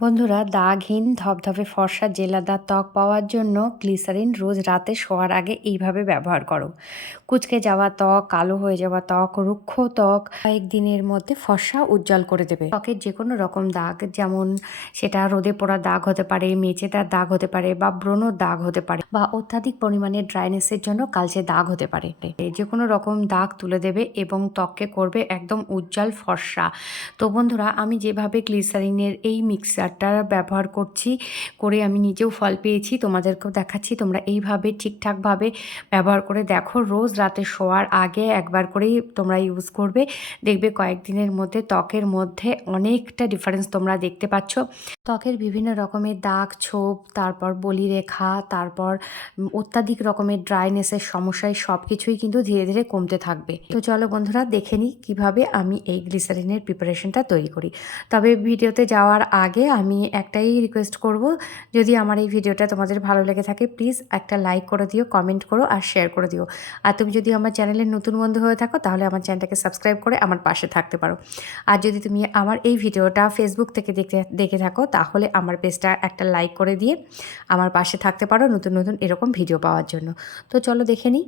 বন্ধুরা, দাগহীন ধবধবে ফর্সা জেলাদার ত্বক পাওয়ার জন্য গ্লিসারিন রোজ রাতে শোয়ার আগে এইভাবে ব্যবহার করো। কুঁচকে যাওয়া ত্বক, কালো হয়ে যাওয়া ত্বক, রুক্ষ ত্বক কয়েকদিনের মধ্যে ফর্সা উজ্জ্বল করে দেবে। ত্বকের যে কোনো রকম দাগ, যেমন সেটা রোদে পোড়া দাগ হতে পারে, মেচেদার দাগ হতে পারে, বা ব্রণর দাগ হতে পারে, বা অত্যাধিক পরিমাণে ড্রাইনেসের জন্য কালচে দাগ হতে পারে, যে কোনো রকম দাগ তুলে দেবে এবং ত্বককে করবে একদম উজ্জ্বল ফর্সা। তো বন্ধুরা, আমি যেভাবে গ্লিসারিনের এই মিক্সারটা ব্যবহার করছি, করে আমি নিজেও ফল পেয়েছি, তোমাদেরকেও দেখাচ্ছি। তোমরা এইভাবে ঠিকঠাকভাবে ব্যবহার করে দেখো। রোজ রাতে শোয়ার আগে একবার করেই তোমরা ইউজ করবে, দেখবে কয়েকদিনের মধ্যে ত্বকের মধ্যে অনেকটা ডিফারেন্স তোমরা দেখতে পাচ্ছ। ত্বকের বিভিন্ন রকমের দাগ ছোপ, তারপর বলিরেখা, তারপর অত্যাধিক রকমের ড্রাইনেসের সমস্যায় সব কিছুই কিন্তু ধীরে ধীরে কমতে থাকবে। তো চলো বন্ধুরা, দেখে নিই কীভাবে আমি এই গ্লিসারিনের প্রিপারেশনটা তৈরি করি। তবে ভিডিওতে যাওয়ার আগে আমি একটাই রিকোয়েস্ট করব, যদি আমার এই ভিডিওটা তোমাদের ভালো লেগে থাকে প্লিজ একটা লাইক করে দিও, কমেন্ট করো আর শেয়ার করে দিও। আর তুমি যদি আমার চ্যানেলের নতুন বন্ধু হয়ে থাকো তাহলে আমার চ্যানেলটাকে সাবস্ক্রাইব করে আমার পাশে থাকতে পারো। আর যদি তুমি আমার এই ভিডিওটা ফেসবুক থেকে দেখে থাকো তাহলে আমার পেজটা একটা লাইক করে দিয়ে আমার পাশে থাকতে পারো নতুন নতুন এরকম ভিডিও পাওয়ার জন্য। তো চলো দেখে নিই।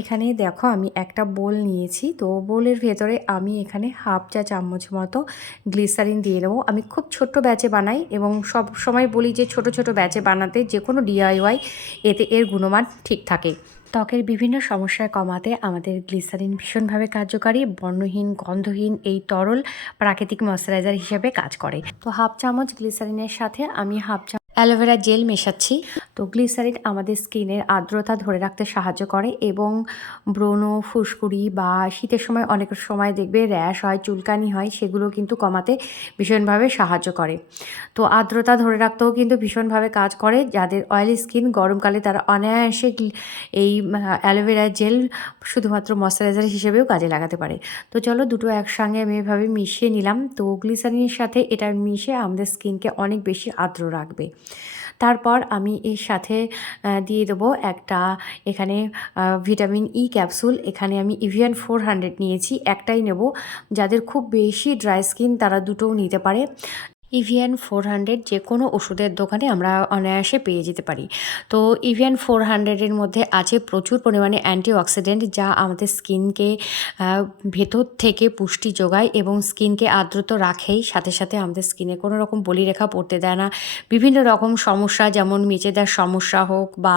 এখানে দেখো, আমি একটা বোল নিয়েছি। তো বোলের ভেতরে আমি এখানে হাফ চা চামচ মতো গ্লিসারিন দিয়ে নেবো। আমি খুব ছোট্ট ব্যাচে বানাই এবং সব সময় বলি যে ছোট ছোট ব্যাচে বানাতে, যে কোনো ডিআইওয়াই এতে এর গুণমান ঠিক থাকে। ত্বকের বিভিন্ন সমস্যা কমাতে আমাদের গ্লিসারিন ভীষণভাবে কার্যকারী, বর্ণহীন গন্ধহীন এই তরল প্রাকৃতিক ময়শ্চারাইজার হিসেবে কাজ করে। তো হাফ চামচ গ্লিসারিনের সাথে আমি হাফ চামচ অ্যালোভেরা জেল মেশাচ্ছি। তো গ্লিসারিন আমাদের স্কিনের আর্দ্রতা ধরে রাখতে সাহায্য করে এবং ব্রণ, ফুসকুড়ি বা শীতের সময় অনেক সময় দেখবে র্যাশ হয়, চুলকানি হয়, সেগুলো কিন্তু কমাতে ভীষণভাবে সাহায্য করে। তো আর্দ্রতা ধরে রাখতেও কিন্তু ভীষণভাবে কাজ করে। যাদের অয়েলি স্কিন, গরমকালে তারা অনায়াসে এই অ্যালোভেরা জেল শুধুমাত্র ময়শ্চারাইজার হিসেবেও কাজে লাগাতে পারে। তো চলো দুটো একসঙ্গে আমি এভাবে মিশিয়ে নিলাম। তো গ্লিসারিনের সাথে এটা মিশে আমাদের স্কিনকে অনেক বেশি আর্দ্র রাখবে। তারপর আমি এর সাথে দিয়ে দেবো একটা এখানে ভিটামিন ই ক্যাপসুল। এখানে আমি ইভিয়ান 400 নিয়েছি, একটাই নেব। যাদের খুব বেশি ড্রাই স্কিন তারা দুটোও নিতে পারে। ইভিয়ান 400 যে কোনো ওষুধের দোকানে আমরা অনায়াসে পেয়ে যেতে পারি। তো ইভিয়ান 400-এর মধ্যে আছে প্রচুর পরিমাণে অ্যান্টিঅক্সিডেন্ট, যা আমাদের স্কিনকে ভেতর থেকে পুষ্টি যোগায় এবং স্কিনকে আর্দ্রত রাখেই, সাথে সাথে আমাদের স্কিনে কোনো রকম বলিরেখা পড়তে দেয় না। বিভিন্ন রকম সমস্যা, যেমন মেচেদার সমস্যা হোক বা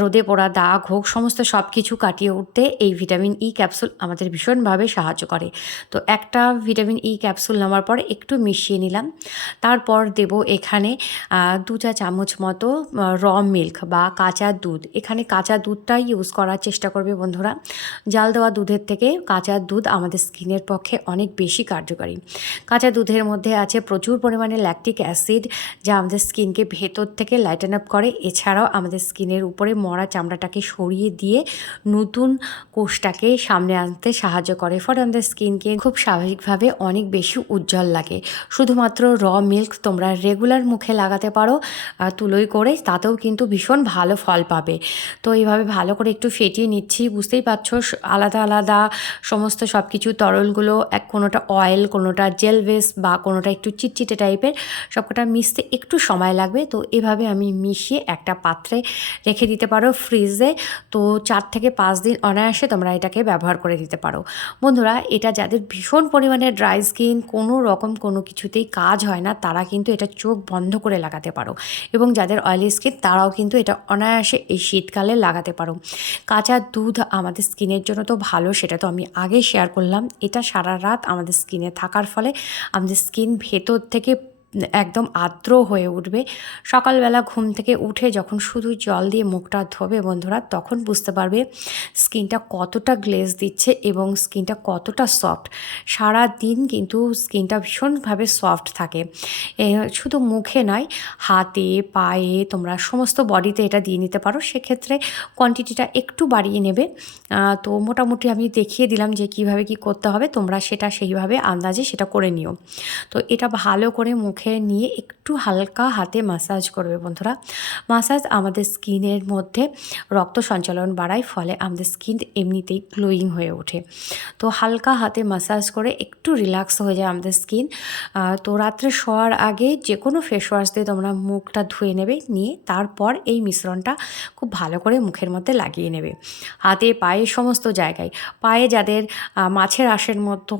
রোদে পোড়া দাগ হোক, সমস্ত সব কিছু কাটিয়ে উঠতে এই ভিটামিন ই ক্যাপসুল আমাদের ভীষণভাবে সাহায্য করে। তো একটা ভিটামিন ই ক্যাপসুল নেওয়ার পর একটু মিশিয়ে নিলাম। তারপর দেব এখানে 2 চা চামচ মতো র মিল্ক বা কাঁচা দুধ। এখানে কাঁচা দুধটাই ইউজ করার চেষ্টা করবে বন্ধুরা। জাল দেওয়া দুধের থেকে কাঁচা দুধ আমাদের স্কিনের পক্ষে অনেক বেশি কার্যকারী। কাঁচা দুধের মধ্যে আছে প্রচুর পরিমাণে ল্যাকটিক অ্যাসিড, যা আমাদের স্কিনকে ভেতর থেকে লাইটেন আপ করে। এছাড়াও আমাদের স্কিনের উপরে মরা চামড়াটাকে সরিয়ে দিয়ে নতুন কোষটাকে সামনে আনতে সাহায্য করে। ফলে আমাদের স্কিনকে খুব স্বাভাবিকভাবে অনেক বেশি উজ্জ্বল লাগে। শুধুমাত্র র মিল্ক তোমরা রেগুলার মুখে লাগাতে পারো তুলোই করে, তাতেও কিন্তু ভীষণ ভালো ফল পাবে। তো এইভাবে ভালো করে একটু ফেটিয়ে নিচ্ছি। বুঝতেই পারছো, আলাদা আলাদা সমস্ত সব কিছু তরলগুলো, কোনোটা অয়েল, কোনোটা জেল বেস বা কোনোটা একটু চিটচিটে টাইপের, সবকটা মিশতে একটু সময় লাগবে। তো এভাবে আমি মিশিয়ে একটা পাত্রে রেখে দিতে পারো ফ্রিজে। তো 4 থেকে 5 দিন অনায়াসে তোমরা এটাকে ব্যবহার করে দিতে পারো। বন্ধুরা, এটা যাদের ভীষণ পরিমাণে ড্রাই স্কিন, কোনো রকম কোনো কিছুতেই কাজ হয় না, তারা কিন্তু এটা চোখ বন্ধ করে লাগাতে পারো। এবং যাদের অয়েলি স্কিন তারাও কিন্তু এটা অনায়াসে এই শীতকালে লাগাতে পারো। কাঁচা দুধ আমাদের স্কিনের জন্য তো ভালো, সেটা তো আমি আগে শেয়ার করলাম। এটা সারা রাত আমাদের স্কিনে থাকার ফলে আমাদের স্কিন ভেতর থেকে একদম আর্দ্র হয়ে উঠবে। সকালবেলা ঘুম থেকে উঠে যখন শুধু জল দিয়ে মুখটা ধোবে বন্ধুরা, তখন বুঝতে পারবে স্কিনটা কতটা গ্লেজ দিচ্ছে এবং স্কিনটা কতটা সফট। সারা দিন কিন্তু স্কিনটা ভীষণভাবে সফট থাকে। শুধু মুখে নয়, হাতে, পায়ে, তোমরা সমস্ত বডিতে এটা দিয়ে নিতে পারো। সেক্ষেত্রে কোয়ান্টিটিটা একটু বাড়িয়ে নেবে। তো মোটামুটি আমি দেখিয়ে দিলাম যে কিভাবে কি করতে হবে, তোমরা সেটা সেইভাবে আন্দাজে সেটা করে নিও। তো এটা ভালো করে মুখে মুখে নিয়ে একটু হালকা হাতে মাসাজ করবে বন্ধুরা। মাসাজ আমাদের স্কিনের মধ্যে রক্ত সঞ্চালন বাড়ায়, ফলে আমাদের স্কিন এমনিতেই গ্লোয়িং হয়ে ওঠে। তো হালকা হাতে মাসাজ করে একটু রিল্যাক্স হয়ে যায় আমাদের স্কিন। তো রাত্রে শোয়ার আগে যে কোনো ফেস ওয়াশ দিয়ে তোমরা মুখটা ধুয়ে নেবে, নিয়ে তারপর এই মিশ্রণটা খুব ভালো করে মুখের মধ্যে লাগিয়ে নেবে, হাতে পায়ে সমস্ত জায়গায়। পায়ে যাদের মাছের আঁশের মতো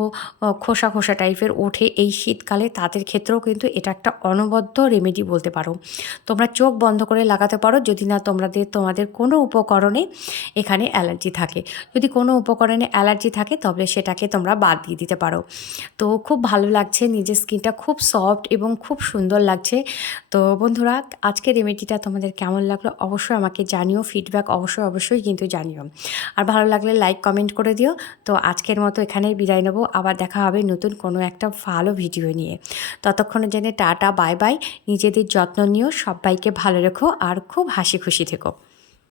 খোসা খোসা টাইপের ওঠে এই শীতকালে, তাদের ক্ষেত্রেও কিন্তু এটা একটা অনবদ্য রেমেডি বলতে পারো। তোমরা চোখ বন্ধ করে লাগাতে পারো যদি না তোমাদের কোনো উপকরণে এখানে অ্যালার্জি থাকে। যদি কোনো উপকরণে অ্যালার্জি থাকে তবে সেটাকে তোমরা বাদ দিয়ে দিতে পারো। তো খুব ভালো লাগছে, নিজের স্কিনটা খুব সফট এবং খুব সুন্দর লাগছে। তো বন্ধুরা, আজকের রেমেডিটা তোমাদের কেমন লাগলো অবশ্যই আমাকে জানিও, ফিডব্যাক অবশ্যই কিন্তু জানিও। আর ভালো লাগলে লাইক কমেন্ট করে দিও। তো আজকের মতো এখানেই বিদায় নেবো, আবার দেখা হবে নতুন কোনো একটা ভালো ভিডিও নিয়ে। ততক্ষণের জন্য টাটা, বাই বাই। নিজেদের যত্ন নিও, সবাইকে ভালো রেখো আর খুব হাসি খুশি থেকো।